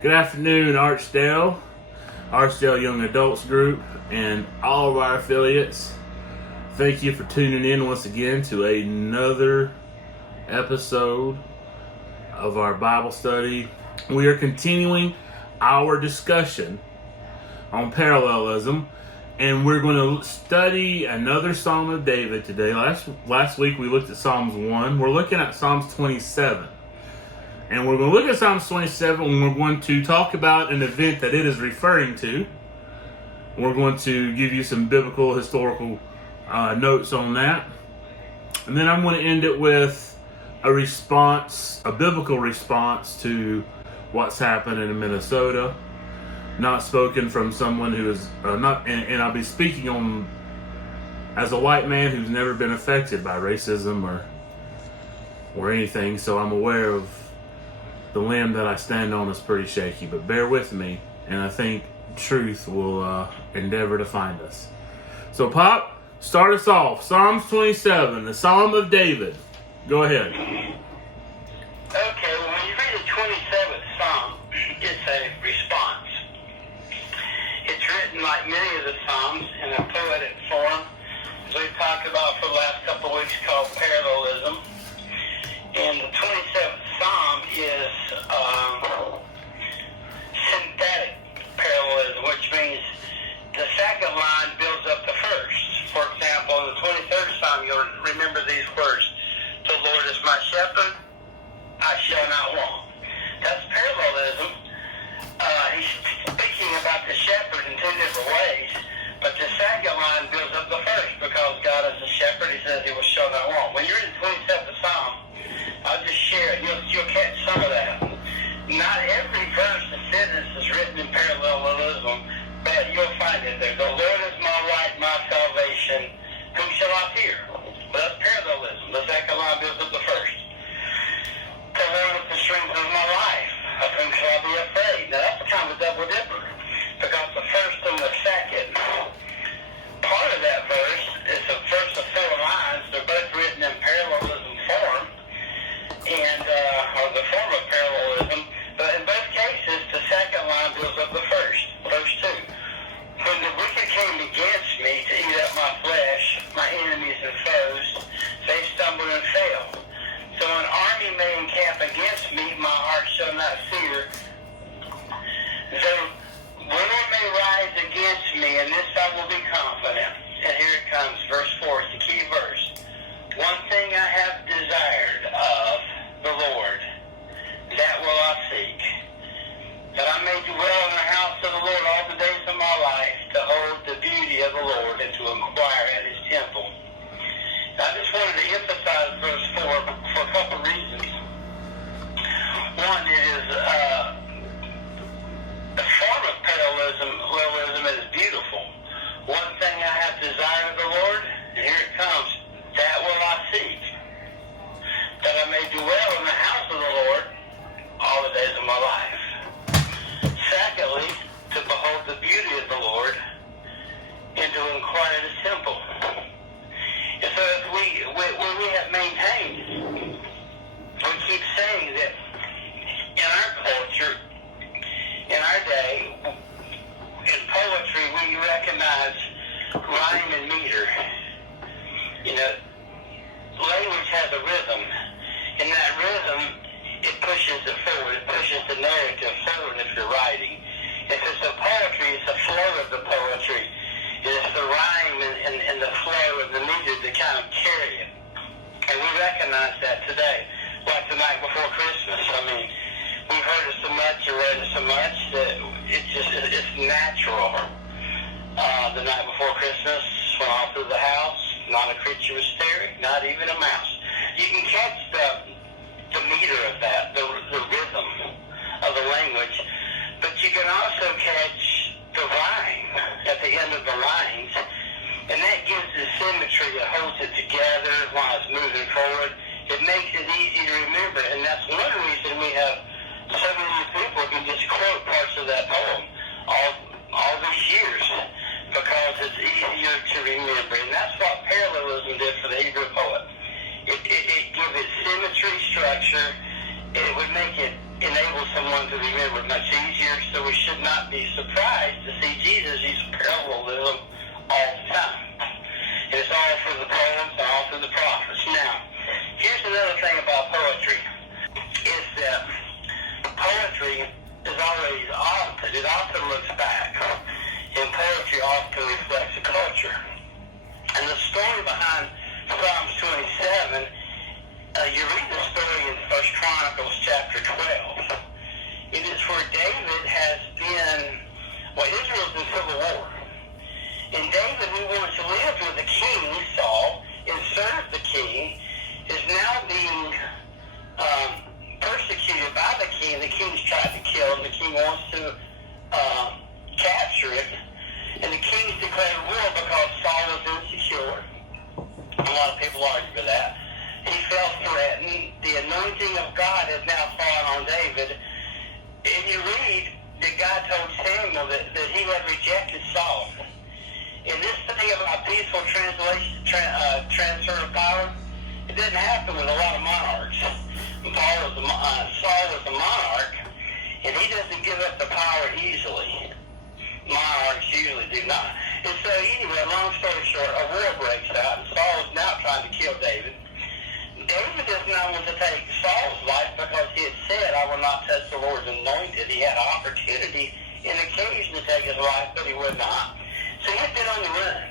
Good afternoon, Archdale Young Adults Group, and all of our affiliates. Thank you for tuning in once again to another episode of our Bible study. We are continuing our discussion on parallelism, and we're going to study another Psalm of David today. Last week we looked at Psalms 1. We're looking at Psalms 27. And we're going to look at Psalms 27, and we're going to talk about an event that it is referring to. We're going to give you some biblical, historical notes on that. And then I'm going to end it with a biblical response to what's happening in Minnesota. Not spoken from someone who is and I'll be speaking on as a white man who's never been affected by racism or anything, so I'm aware of the limb that I stand on is pretty shaky, but bear with me, and I think truth will endeavor to find us. So, Pop, start us off. Psalms 27, the Psalm of David. Go ahead. Okay, well, when you read the 27th Psalm, it's a response. It's written like many of the Psalms in a poetic form, as we've talked about for the last couple of weeks, called parallelism. And the 27th Psalm is synthetic parallelism, which means the second line builds up the first. For example, in the 23rd Psalm, you'll remember these words: "The Lord is my shepherd, I shall not want." That's parallelism. He's speaking about the shepherd in two different ways, but the second line builds up the first, because God is the shepherd. He says he shall not want. When you're in the 27th Psalm, I'll just share it. You'll catch some of that. Not every verse and sentence is written in parallelism, but you'll find it there. "The Lord is my light, my salvation. Whom shall I fear?" Well, that's parallelism. The second line builds up the first. "The Lord is the strength of my life. Of whom shall I be afraid?" Now, that's kind of a double dipper, because the first and the second part of that verse is the first of four lines. They're both written in parallelism form, and or the form of parallelism, but in both cases, the second line builds up the first. Verse 2: "When the wicked came against me to eat up my flesh, my enemies and foes, they stumbled and fell. So an army may encamp against me, my heart shall not fear. Though war may rise against me, in this I will be confident." And here it comes, verse 4, it's the key verse. "One thing I have desired of the Lord, that will I seek, that I may dwell in the house of the Lord all the days of my life, to hold the beauty of the Lord and to inquire at his temple." I just wanted to emphasize verse 4 for a couple of reasons. One, it is the form of parallelism is beautiful. One thing I have desired of the Lord, and here it comes, that will I seek, that I may dwell in the house of the Lord all the days of my life. Secondly, to behold the beauty of the Lord and to inquire at his temple. And so if we have maintained, we keep saying that in our culture, in our day, in poetry, we recognize rhyme and meter. You know, language has a rhythm, and that rhythm, it pushes it forward. It pushes the narrative forward if you're writing. If it's a poetry, it's the flow of the poetry. It's the rhyme and the flow of the meter that kind of carry it. And we recognize that today. Like the night before Christmas. I mean, we've heard it so much and read it so much that it's natural. The night before Christmas, went all through the house, not a creature was staring, not even a mouse. You can catch the meter of that, the rhythm of the language, but you can also catch the rhyme at the end of the lines, and that gives the symmetry. It holds it together while it's moving forward. It makes it easy to remember, and that's one reason we have so many people who just quote parts of that poem all these years, because it's easier to remember. And that's what parallelism did for the Hebrew poet. It gives it symmetry, structure. It would make it enable someone to remember much easier. we should not be surprised to see Jesus use parallelism all the time. It's all through the poems and all through the prophets. Now, here's another thing about poetry, is that poetry is always often, it often looks back, and poetry often reflects a culture. And the story behind Psalms 27, you read the story in 1 Chronicles chapter 12. It is where David has been, Israel's in civil war. And David, who once lived with the king, Saul, and served the king, is now being persecuted by the king. The king's tried to kill him. The king wants to capture it. And the king's declared war because Saul was insecure. A lot of people argue for that. He felt threatened. The anointing of God has now fallen on David. And you read that God told Samuel that he had rejected Saul. And this thing about peaceful transfer of power, it didn't happen with a lot of monarchs. Saul was a monarch, and he doesn't give up the power easily. Monarchs usually do not. And so anyway, long story short, a war breaks out, and Saul is now trying to kill David. David does not want to take Saul's life because he had said, I will not touch the Lord's anointed. He had an opportunity and occasion to take his life, but he would not. So he'd been on the run.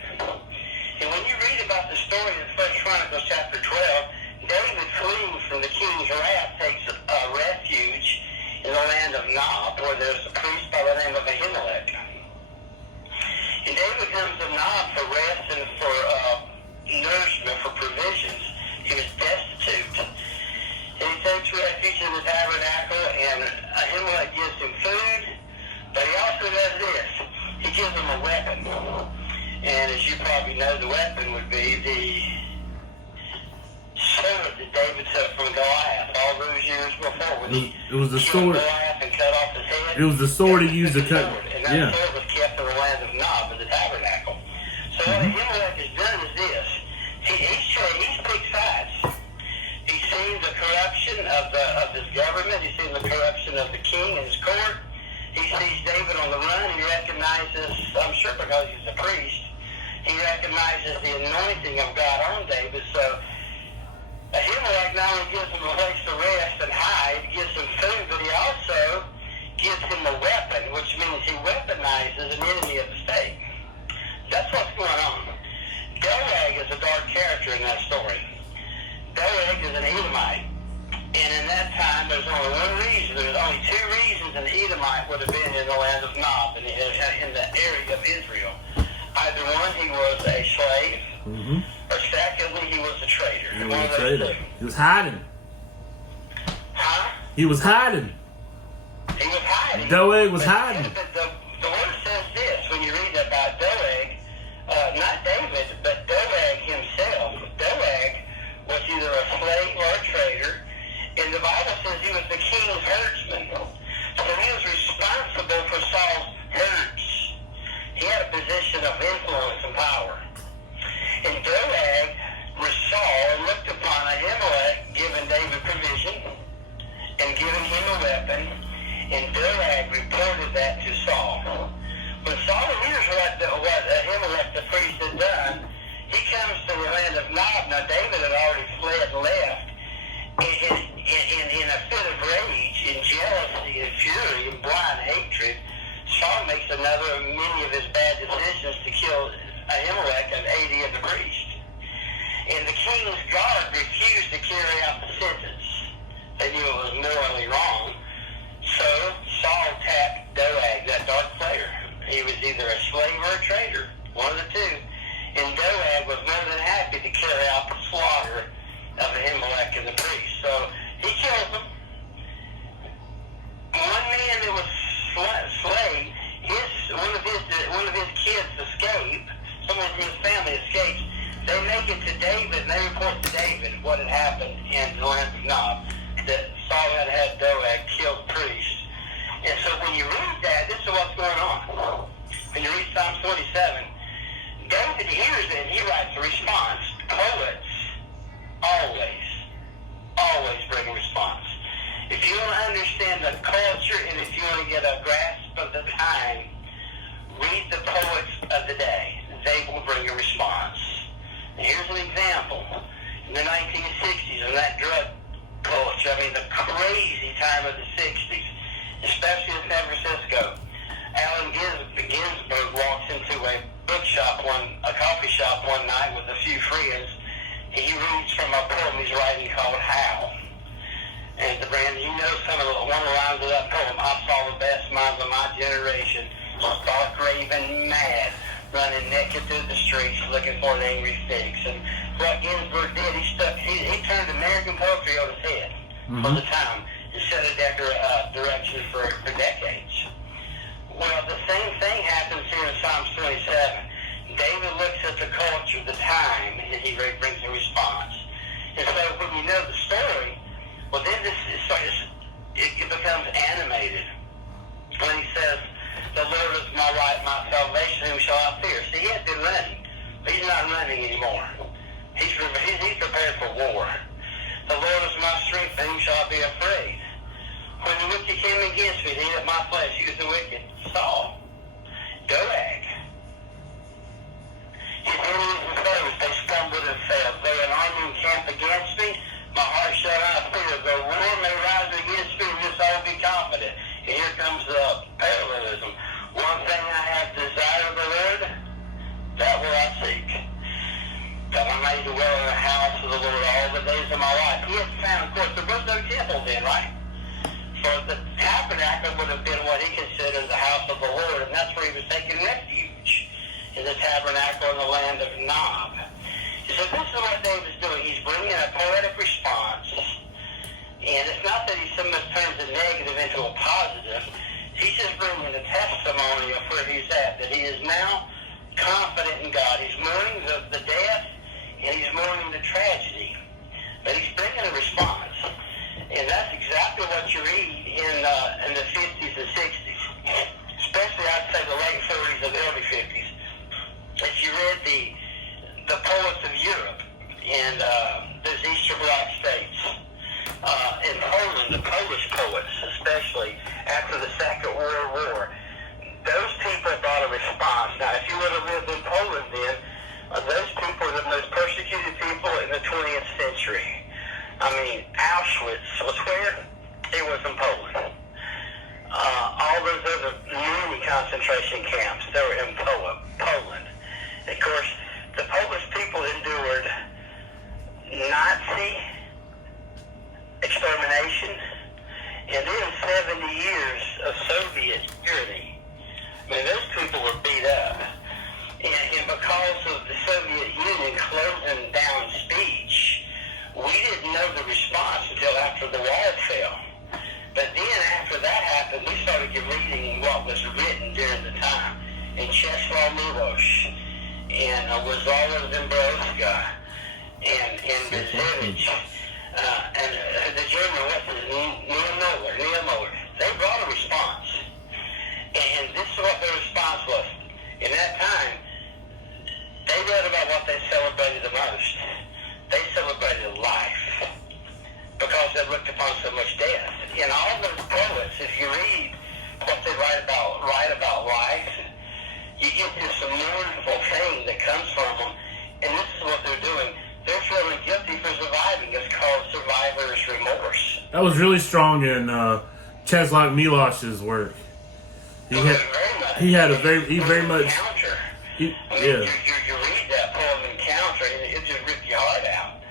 And when you read about the story in 1 Chronicles chapter 12, David, fleeing from the king's wrath, takes refuge in the land of Nob, where there's a priest by the name of Ahimelech. And David comes to Nob for rest and for nourishment, for provisions. He was destitute. And he takes refuge in the tabernacle, and Ahimelech gives him food, but he also does this. He gives him a weapon. And as you probably know, the weapon would be the sword that David took from Goliath all those years before. When it was the sword. Goliath and cut off his head. It was the sword he used to cut. And that sword was kept in the land of Nob, in the tabernacle. So what Ahimelech has done is this. He's picked sides. He's seen the corruption of his government. He's seen the corruption of the king and his court. He sees David on the run. He recognizes, I'm sure because he's a priest, he recognizes the anointing of God on David. So Ahimelech not only gives him a place to rest and hide, gives him food, but he also gives him a weapon, which means he weaponizes an enemy of the state. That's what's going on. Doeg is a dark character in that story. Doeg is an Edomite. And in that time, there's only one reason. There's only two reasons an Edomite would have been in the land of Nob, in the area of Israel. Either one, he was a slave, or secondly, he was a traitor. He was a traitor. He was hiding. Huh? He was hiding. He was hiding. Doeg was hiding. The word says this, when you read about Doeg, not David, but Doeg himself. Doeg was either a slave or a traitor. And the Bible says he was the king's herdsman. So he was responsible for Saul's herds. He had a position of influence and power. And Doeg Saul looked upon Ahimelech, giving David provision and giving him a weapon, and Doeg reported that to Saul. When Saul hears what Ahimelech the priest had done, he comes to the land of Nob. Now David had already fled and left. In a fit of rage, in jealousy and fury and blind hatred, Saul makes many of his bad decisions to kill Ahimelech and 80 of the priests. And the king's guard refused to carry out the sentence. They knew it was morally wrong. So Saul attacked Doeg, that dark player. He was either a slave or a traitor, one of the two. And Doeg was more than happy to carry out the slaughter of Ahimelech and the priest. So he killed them. One man that was slain, one of his kids escaped. Someone from his family escapes. They make it to David, and they report to David what had happened in the land of Nob, that Saul had Doeg kill the priest. And so when you read that, this is what's going on. When you read Psalm 27, David hears it, and he writes a response. Poets always bring a response. If you want to understand the culture, and if you want to get a grasp of the in the 1960s and that drug push. I mean, the crazy time of the 60s, especially in San Francisco. Allen Ginsberg walks into a coffee shop one night with a few friends. He reads from a poem he's writing called How. And Brandon, you know one of the lines of that poem, I saw the best minds of my generation, stark raving mad, running naked through the streets looking for an angry fix. And what Ginsberg did, he turned American poetry on his head for the time and set a direction for decades. Well, the same thing happens here in Psalms 27. David looks at the culture, the time, and he brings a response. And so when you know the story, well, then it becomes animated. When he says, the Lord is my light, my salvation, whom shall I fear? See, he had been running, but he's not running anymore. He's prepared for war. The Lord is my strength, whom shall I be afraid? When the wicked came against me to eat up my flesh, he was the wicked. Saul, Doeg. His enemies and foes, they stumbled and fell. Though an army encamp against me, my heart shall not fear. Though war may rise against me, this I will be confident. And here comes the parallelism. One thing I have desired of the Lord, that will I seek. That I may dwell in the house of the Lord all the days of my life. He had found, of course, there was no temple then, right? So the tabernacle would have been what he considered the house of the Lord, and that's where he was taking refuge, in the tabernacle in the land of Nob. So this is what David's doing. He's bringing a poetic response, and it's not that he so much turns a negative into a positive. He's just bringing a testimony of where he's at, that he is now confident in God. He's mourning the death, and he's mourning the tragedy, but he's bringing a response. And that's exactly what you read in the 50s and 60s, especially I'd say the late 40s and early 50s. As you read the poets of Europe and those Eastern Bloc states, in Poland, the Polish poets, especially after the Second World War, those people brought a response. Now, if you would have lived in Poland then, those people were the most persecuted people in the 20th century. I mean, Auschwitz was where? It was in Poland. All those other many concentration camps, they were in Poland. Of course, the Polish people endured Nazi extermination and then 70 years of Soviet tyranny. I mean, those people were beat up. And because of the Soviet Union closing down speech, we didn't know the response until after the wall fell. But then after that happened, we started reading what was written during the time. And Czeslaw Milosz, and Władysław Dąbrowska, and Brzezinski, and the German, Neil Moller, they brought a response. And this is what their response was. In that time, they read about what they celebrated the most. They celebrated life because they looked upon so much death. And all those poets, if you read what they write about life, you get this mournful thing that comes from them. And this is what they're doing. They're feeling guilty for surviving. It's called survivor's remorse. That was really strong in Czeslaw Milosz's work. He very much. Encounter. You read that poem Encounter, and it just ripped your heart out.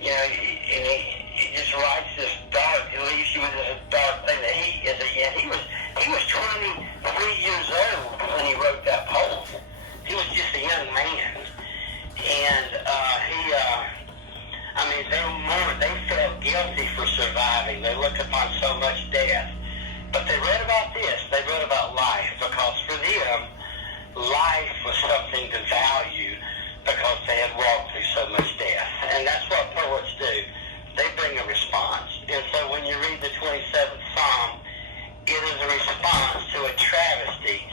You know, and he just writes this dark. It leaves you with this dark thing that he was 23 years old when he wrote that poem. He was just a young man, and they felt guilty for surviving. They looked upon so much death. But they read about this. They read about life because for them, life was something to value because they had walked through so much death. And that's what poets do. They bring a response. And so when you read the 27th Psalm, it is a response to a travesty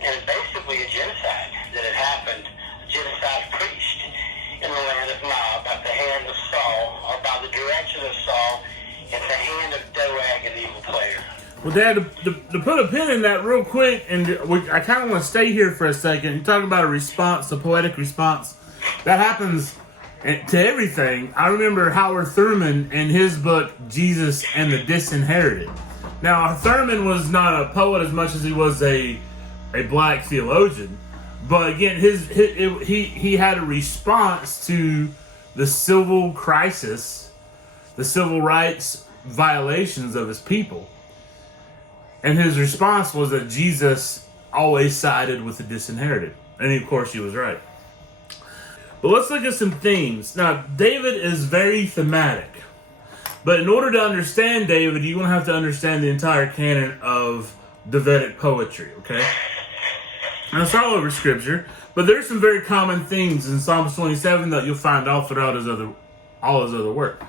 and basically a genocide that had happened, a genocide preached in the land of Nob by the hand of Saul, or by the direction of Saul, at the hand of Doeg, an evil player. Well, Dad, to put a pin in that real quick, and I kind of want to stay here for a second. You talk about a response, a poetic response. That happens and to everything. I remember Howard Thurman in his book, Jesus and the Disinherited. Now, Thurman was not a poet as much as he was a black theologian. But again, he had a response to the civil crisis, the civil rights violations of his people. And his response was that Jesus always sided with the disinherited. And of course, he was right. But let's look at some themes. Now, David is very thematic. But in order to understand David, you're going to have to understand the entire canon of Davidic poetry, okay? Now, it's all over Scripture, but there's some very common themes in Psalms 27 that you'll find all throughout all his other work.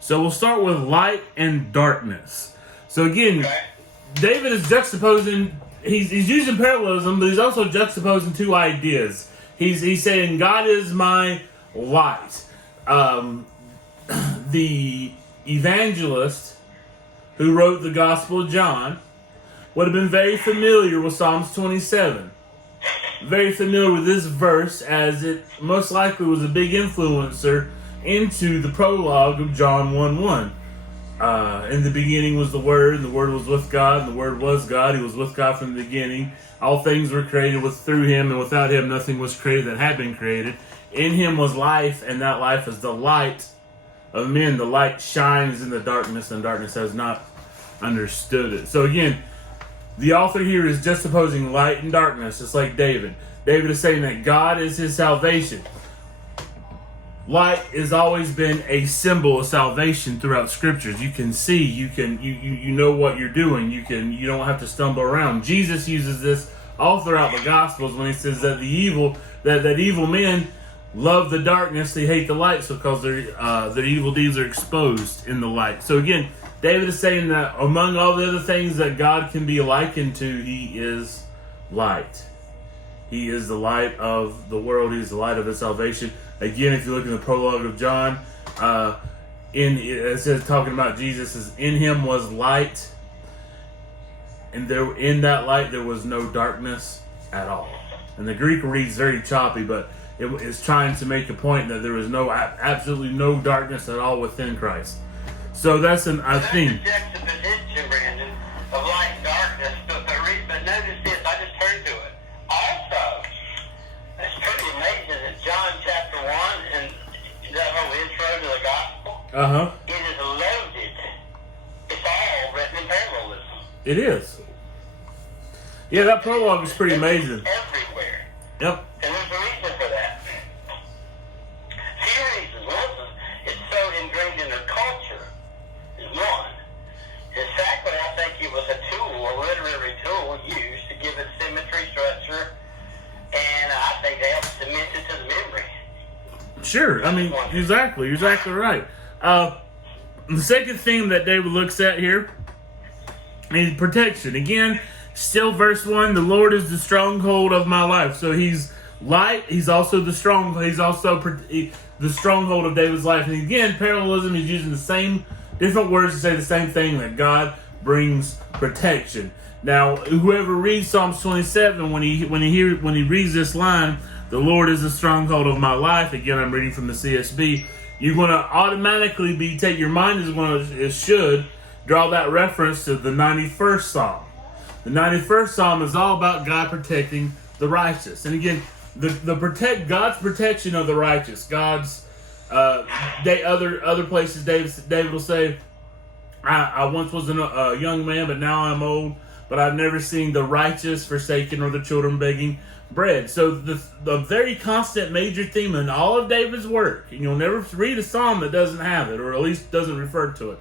So we'll start with light and darkness. So again, David is juxtaposing, he's using parallelism, but he's also juxtaposing two ideas. He's saying, God is my light. The evangelist who wrote the Gospel of John would have been very familiar with Psalms 27. Very familiar with this verse, as it most likely was a big influencer into the prologue of John 1:1. In the beginning was the Word, and the Word was with God, and the Word was God. He was with God from the beginning. All things were created through Him, and without Him nothing was created that had been created. In Him was life, and that life is the light of men. The light shines in the darkness, and darkness has not understood it. So again, the author here is just opposing light and darkness, just like David. David is saying that God is his salvation. Light has always been a symbol of salvation throughout Scriptures. You can see, you know what you're doing. You don't have to stumble around. Jesus uses this all throughout the Gospels when he says that that evil men love the darkness, they hate the light, so because their evil deeds are exposed in the light. So again, David is saying that among all the other things that God can be likened to, he is light. He is the light of the world. He is the light of his salvation. Again, if you look in the prologue of John, it says, talking about Jesus, is in him was light, and in that light there was no darkness at all. And the Greek reads very choppy, but it is trying to make a point that there was absolutely no darkness at all within Christ. So that's theme. Juxtaposition, Brandon, of light and darkness. But notice this, I just turned to it. Also, it's pretty amazing that John chapter 1 and that whole intro to the gospel, it is loaded. It's all written in parallelism. It is. Yeah, that prologue is pretty amazing. Everywhere. Yep. And there's a reason for that. Few reasons. One, it's so ingrained in their culture. Is one. And secondly, I think it was a literary tool used to give it symmetry, structure, and I think they helped cement it to the memory. Sure, I mean, exactly. You're exactly right. The second theme that David looks at here is protection. Again, still verse 1, the Lord is the stronghold of my life. So he's light, he's also the stronghold. He's also the stronghold of David's life. And again, parallelism is using the same different words to say the same thing, that God brings protection. Now, whoever reads Psalms 27, when he reads this line, the Lord is the stronghold of my life. Again, I'm reading from the CSB. You're going to automatically your mind should draw that reference to the 91st Psalm. The 91st Psalm is all about God protecting the righteous. And again, God's protection of the righteous. God's other places, David will say, I once was a young man, but now I'm old. But I've never seen the righteous forsaken or the children begging bread. So the very constant major theme in all of David's work, and you'll never read a psalm that doesn't have it, or at least doesn't refer to it,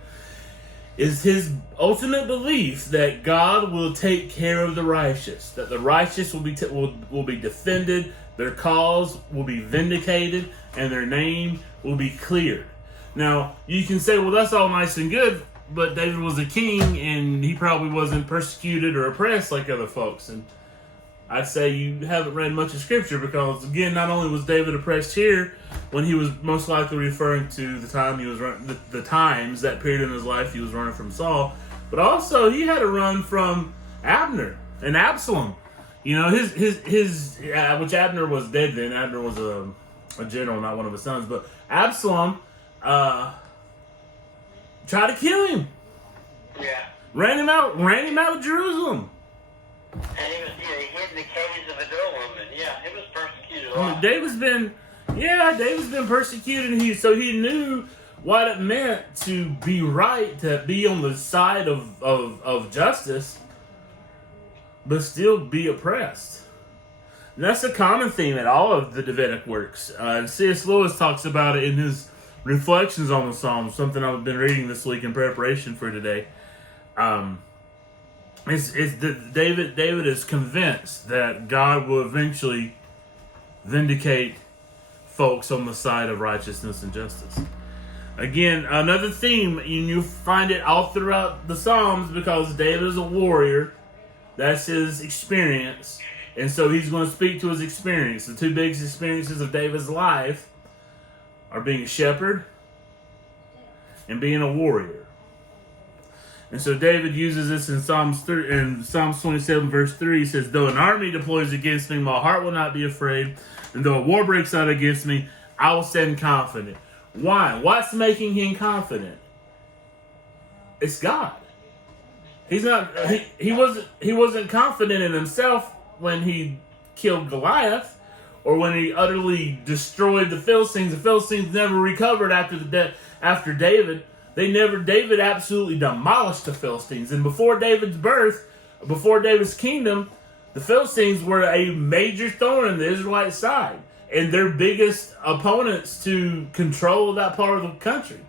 is his ultimate belief that God will take care of the righteous, that the righteous will be defended, their cause will be vindicated, and their name will be cleared. Now, you can say, well, that's all nice and good, but David was a king, and he probably wasn't persecuted or oppressed like other folks. And I'd say you haven't read much of Scripture, because, again, not only was David oppressed here, when he was most likely referring to the time he was running, the times, that period in his life he was running from Saul, but also he had to run from Abner and Absalom. You know, his which Abner was dead then. Abner was a general, not one of his sons. But Absalom tried to kill him. Yeah. Ran him out of Jerusalem. And he was hid in the caves of Adullam, and he was persecuted a lot. David's been persecuted, and so he knew what it meant to be right, to be on the side of justice, but still be oppressed. And that's a common theme in all of the Davidic works. And C.S. Lewis talks about it in his Reflections on the Psalms, something I've been reading this week in preparation for today. David is convinced that God will eventually vindicate folks on the side of righteousness and justice. Again, another theme, and you find it all throughout the Psalms because David is a warrior. That's his experience. And so he's going to speak to his experience. The two biggest experiences of David's life are being a shepherd and being a warrior. And so David uses this in Psalms 27, verse 3. He says, though an army deploys against me, my heart will not be afraid. And though a war breaks out against me, I will stand confident. Why? What's making him confident? It's God. He's not. He wasn't confident in himself when he killed Goliath, or when he utterly destroyed the Philistines. The Philistines never recovered after David. David absolutely demolished the Philistines. And before David's birth, before David's kingdom, the Philistines were a major thorn in the Israelite side, and their biggest opponents to control that part of the country.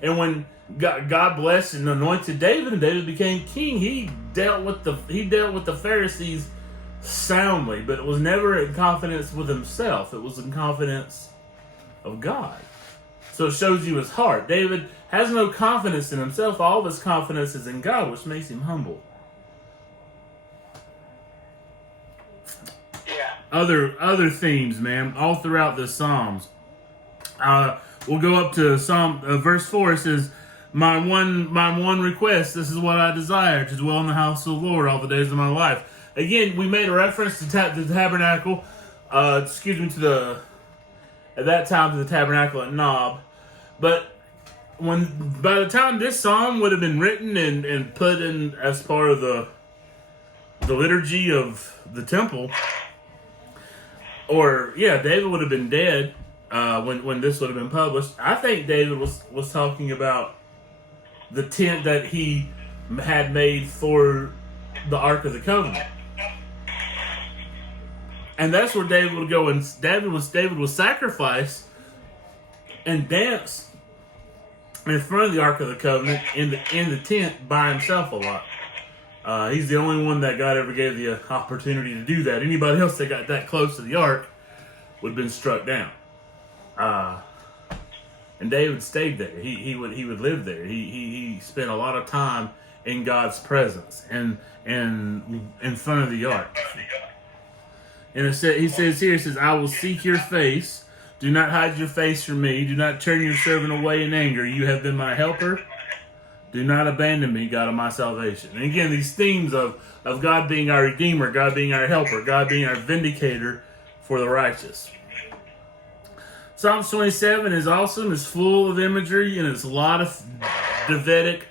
And when God blessed and anointed David, and David became king, he dealt with the Pharisees soundly, but it was never in confidence with himself. It was in confidence of God. So it shows you his heart. David has no confidence in himself. All of his confidence is in God, which makes him humble. Yeah. Other themes, man, all throughout the Psalms. We'll go up to verse 4. It says, My one request, this is what I desire, to dwell in the house of the Lord all the days of my life. Again, we made a reference to the tabernacle, at that time to the tabernacle at Nob. But by the time this psalm would have been written and put in as part of the liturgy of the temple, David would have been dead when this would have been published. I think David was talking about the tent that he had made for the Ark of the Covenant. And that's where David would go, and David would sacrifice and dance in front of the Ark of the Covenant in the tent by himself a lot. He's the only one that God ever gave the opportunity to do that. Anybody else that got that close to the Ark would have been struck down. And David stayed there. He would live there. He spent a lot of time in God's presence and in front of the Ark. And he says here, I will seek your face. Do not hide your face from me. Do not turn your servant away in anger. You have been my helper. Do not abandon me, God of my salvation. And again, these themes of God being our Redeemer, God being our helper, God being our vindicator for the righteous. Psalms 27 is awesome. It's full of imagery, and it's a lot of Davidic,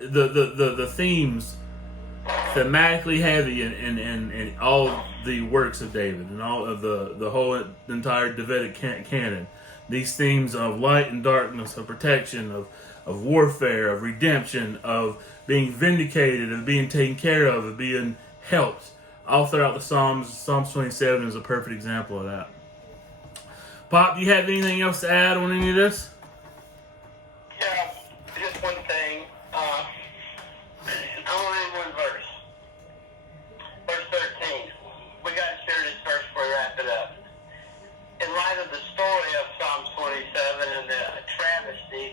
the themes, thematically heavy in all the works of David and all of the whole entire Davidic canon. These themes of light and darkness, of protection, of warfare, of redemption, of being vindicated, of being taken care of being helped. All throughout the Psalms. Psalms 27 is a perfect example of that. Pop, do you have anything else to add on any of this? Yeah, just one thing. I want to read one verse. Verse 13. We got to share this verse before we wrap it up. In light of the story of Psalms 27 and the travesty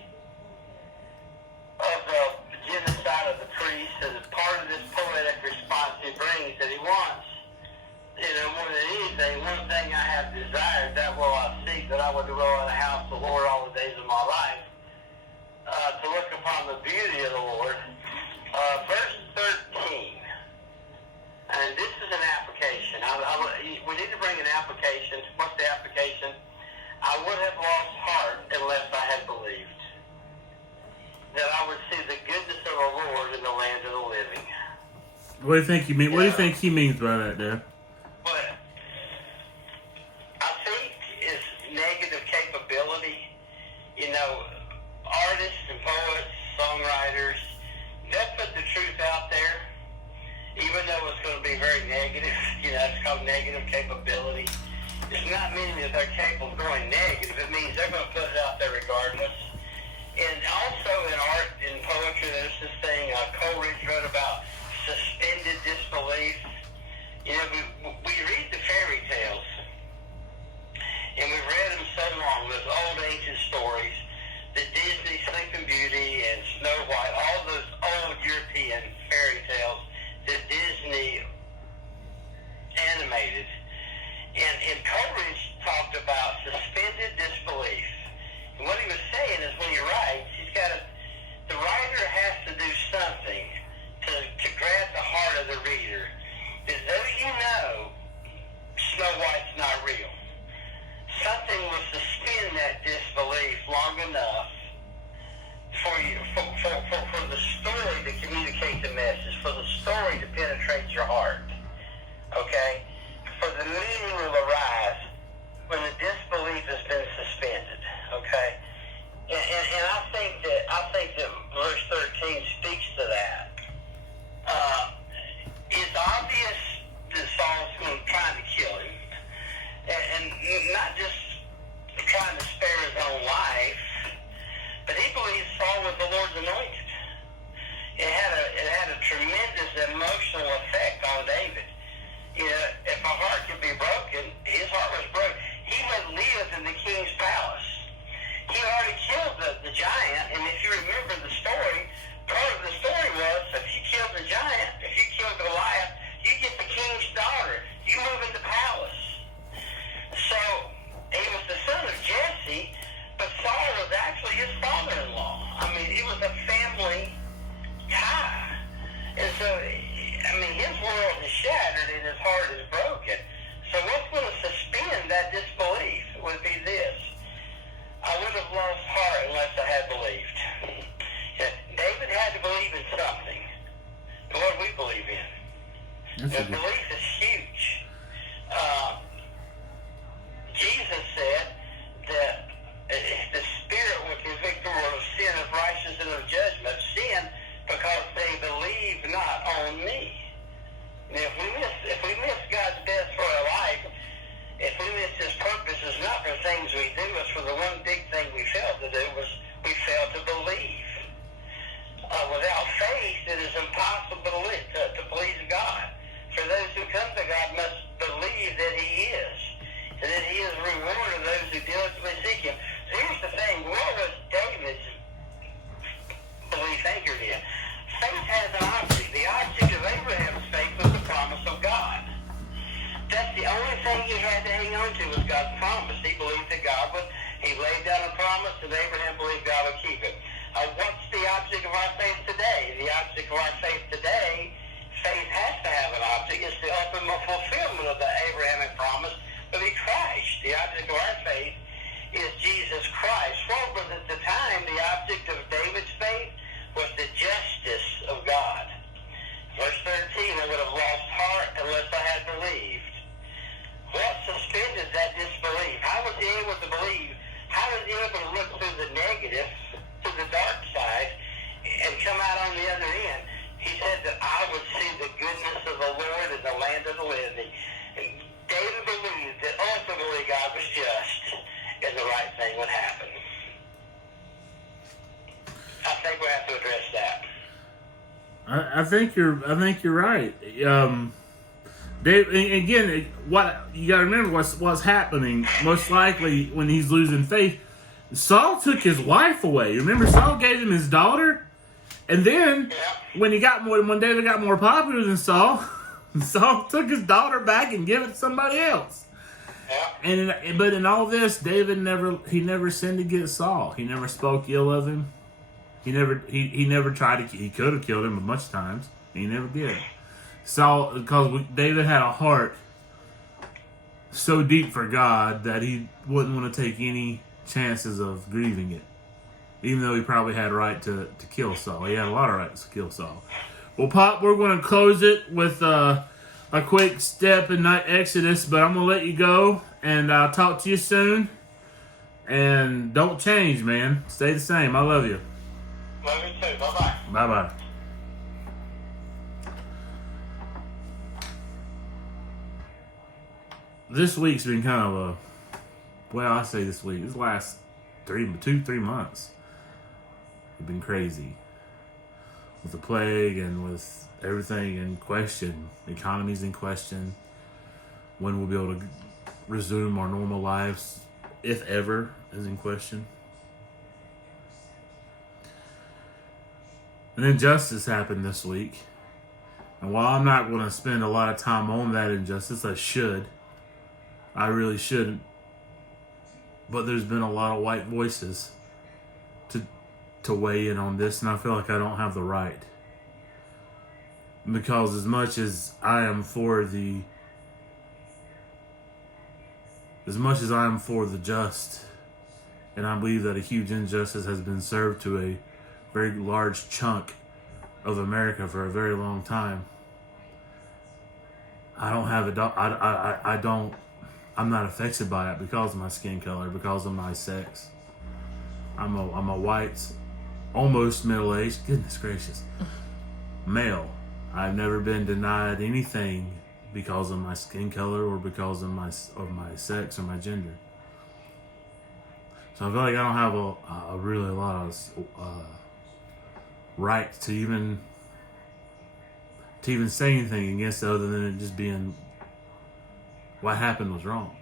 of the genocide of the priests, and part of this poetic response he brings that he wants, more than anything, one thing I have desired, that will I seek, that I will dwell in the house of the Lord all the days of my life, to look upon the beauty of the Lord. Verse 13, and this is an application. We need to bring an application. What's the application? I I would have lost heart unless I had believed that I would see the goodness of the Lord in the land of the living. What do you think he mean? What do you think he means by that, Dad? What I think is negative capability. You know, artists and poets, songwriters, they'll put the truth out there, even though it's going to be very negative. You know, it's called negative capability. It's not meaning that they're capable of going negative. It means they're going to put it out there regardless. And also in art and poetry, there's this thing Coleridge wrote about suspended disbelief. You know, we read the fairy tales, and we've read them so long, those old ancient stories, the Disney Sleeping Beauty and Snow White, all those old European fairy tales that Disney animated. And Coleridge talked about suspended disbelief. And what he was saying is when he writes, the writer has to do something to grab the heart of the reader. That though you know Snow White's not real, something will suspend that disbelief long enough for the story to communicate the message, for the story to penetrate your heart. Okay? For the meaning will arise when the disbelief has been suspended. Okay? And I think that verse 13 speaks to that. It's obvious that Saul's trying to kill him. And not just trying to spare his own life, but he believes Saul was the Lord's anointed. It had a tremendous emotional effect on David. You know, if a heart could be broken, his heart was broken. He had lived in the king's palace. He already killed the giant, and if you remember the story, part of the story was if you killed the giant, if you killed Goliath, you get the king's daughter. You move into palace. So he was the son of Jesse, but Saul was actually his father-in-law. I mean, it was a family tie. And so, I mean, his world is shattered and his heart is broken. So what's going to suspend that disbelief would be this. I would have lost heart unless I had believed. David had to believe in something. And what do we believe in? Belief is huge. Jesus said that the Spirit would convict the world of sin, of righteousness, and of judgment. Sin, because they believe not on me. And if we miss God's best for our life, if we miss His purpose, it's not for things we do, it's for the one big thing we failed to do was we failed to believe. Without faith, it is impossible to please God. For those who come to God must believe that He is, and that He is a rewarder of those who diligently seek Him. So here's the thing, what was David's belief anchored in? Faith has an object. The object of Abraham's faith was the promise of God. That's the only thing he had to hang on to was God's promise. He believed that he laid down a promise, and Abraham believed God would keep it. What's the object of our faith today? The object of our faith today, faith has to have an object. It's the ultimate fulfillment of the Abrahamic promise to be Christ. The object of our faith is Jesus Christ. What was at the time the object of David's faith? Was the justice of God. Verse 13, I would have lost heart unless I had believed. What suspended that disbelief? How was he able to believe? How was he able to look through the negative, to the dark side, and come out on the other end? He said that I would see the goodness of the Lord in the land of the living. And David believed that ultimately God was just, and the right thing would happen. I think we have to address that. I think you're right. Dave, again, what you got to remember what's happening. Most likely, when he's losing faith, Saul took his wife away. Remember, Saul gave him his daughter, and then when David got more popular than Saul, Saul took his daughter back and gave it to somebody else. But in all this, David never sinned against Saul. He never spoke ill of him. He never tried to. He could have killed him a bunch of times. He never did. Saul, because David had a heart so deep for God that he wouldn't want to take any chances of grieving it. Even though he probably had a right to kill Saul. He had a lot of rights to kill Saul. Well, Pop, we're going to close it with a quick step in Exodus, but I'm going to let you go, and I'll talk to you soon. And don't change, man. Stay the same. I love you. Love you too. Bye-bye. Bye-bye. This week's been kind of I say this week. This last 3 months have been crazy. With the plague and with everything in question. The economy's in question. When we'll be able to resume our normal lives, if ever, is in question. An injustice happened this week. And while I'm not going to spend a lot of time on that injustice, I should. I really shouldn't. But there's been a lot of white voices to weigh in on this, and I feel like I don't have the right. Because as much as I am for the just, and I believe that a huge injustice has been served to a very large chunk of America for a very long time, I don't have I'm not affected by it because of my skin color, because of my sex. I'm a white, almost middle-aged, goodness gracious, male. I've never been denied anything because of my skin color or because of my sex or my gender. So I feel like I don't have a really lot of right to even say anything against it other than it just being what happened was wrong.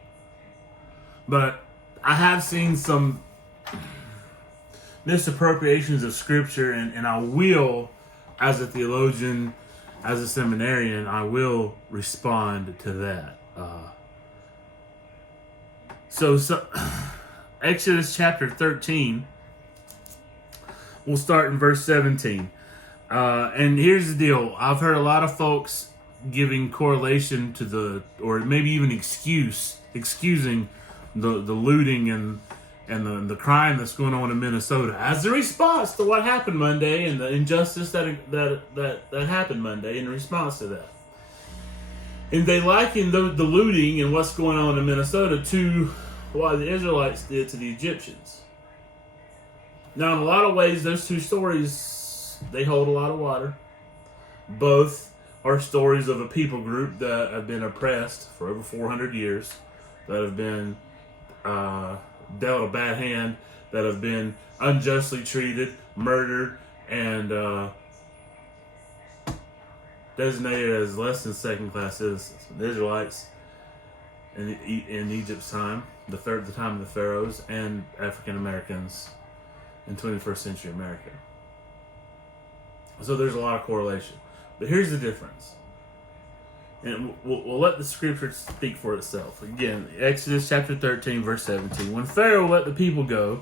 But I have seen some misappropriations of scripture, and I will, as a theologian, as a seminarian, I will respond to that. So Exodus chapter 13, we'll start in verse 17. And here's the deal. I've heard a lot of folks giving correlation to or maybe even excusing the looting and the crime that's going on in Minnesota as a response to what happened Monday and the injustice that happened Monday in response to that. And they liken the looting and what's going on in Minnesota to what the Israelites did to the Egyptians. Now, in a lot of ways, those two stories, they hold a lot of water. Both are stories of a people group that have been oppressed for over 400 years, that have been dealt a bad hand, that have been unjustly treated, murdered, and designated as less than second-class citizens. The Israelites in Egypt's time, the time of the pharaohs, and African Americans in 21st century America. So there's a lot of correlation. But here's the difference. And we'll let the scripture speak for itself. Again, Exodus chapter 13, verse 17. When Pharaoh let the people go,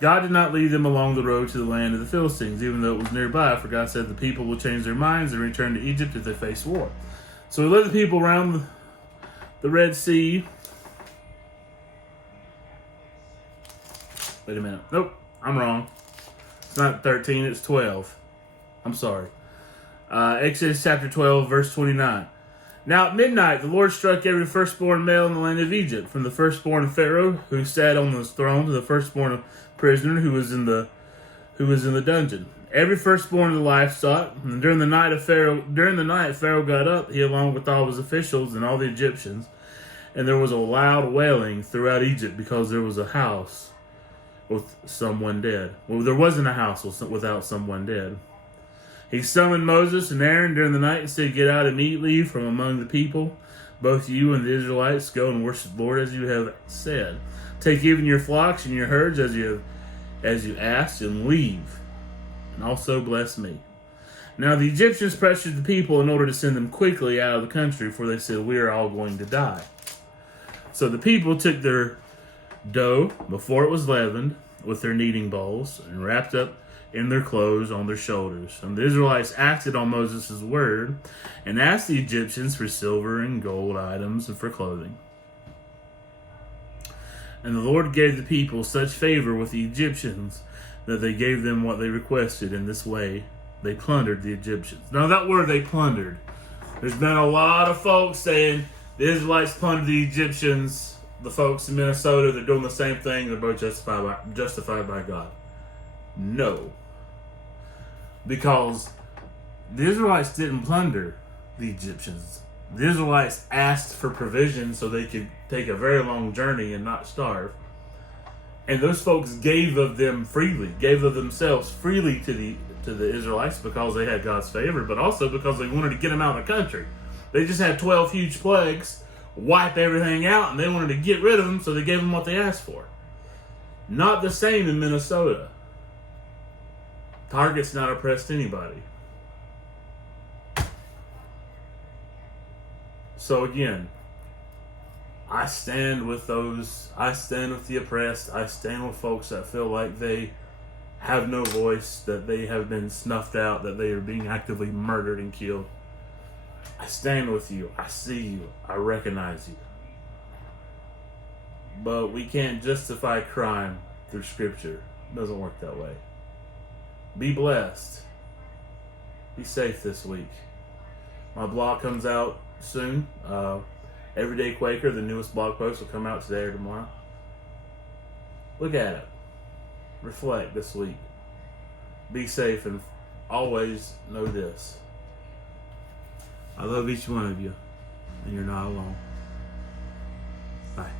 God did not lead them along the road to the land of the Philistines, even though it was nearby, for God said the people will change their minds and return to Egypt if they face war. So he led the people around the Red Sea. Wait a minute. Nope, I'm wrong. It's not 13, it's 12. I'm sorry. Exodus chapter 12, verse 29. Now at midnight the Lord struck every firstborn male in the land of Egypt, from the firstborn of Pharaoh, who sat on his throne, to the firstborn prisoner who was in the dungeon. Every firstborn of the livestock. And during the night Pharaoh got up, he along with all his officials and all the Egyptians, and there was a loud wailing throughout Egypt because there was a house with someone dead. Well, there wasn't a house without someone dead. He summoned Moses and Aaron during the night and said, "Get out immediately from among the people. Both you and the Israelites go and worship the Lord as you have said. Take even your flocks and your herds as you asked, and leave. And also bless me." Now the Egyptians pressured the people in order to send them quickly out of the country, for they said, "We are all going to die." So the people took their dough before it was leavened with their kneading bowls and wrapped up in their clothes on their shoulders. And the Israelites acted on Moses' word and asked the Egyptians for silver and gold items and for clothing. And the Lord gave the people such favor with the Egyptians that they gave them what they requested. In this way, they plundered the Egyptians. Now, that word they plundered, there's been a lot of folks saying the Israelites plundered the Egyptians. The folks in Minnesota, they're doing the same thing. They're both justified by God. No. Because the Israelites didn't plunder the Egyptians. The Israelites asked for provision so they could take a very long journey and not starve. And those folks gave of them freely, gave of themselves freely to the Israelites because they had God's favor, but also because they wanted to get them out of the country. They just had 12 huge plagues, wipe everything out, and they wanted to get rid of them, so they gave them what they asked for. Not the same in Minnesota. Target's not oppressed anybody. So again, I stand with those, I stand with the oppressed, I stand with folks that feel like they have no voice, that they have been snuffed out, that they are being actively murdered and killed. I stand with you, I see you, I recognize you. But we can't justify crime through Scripture. It doesn't work that way. Be blessed. Be safe this week. My blog comes out soon. Everyday Quaker, the newest blog post, will come out today or tomorrow. Look at it. Reflect this week. Be safe, and always know this: I love each one of you, and you're not alone. Bye.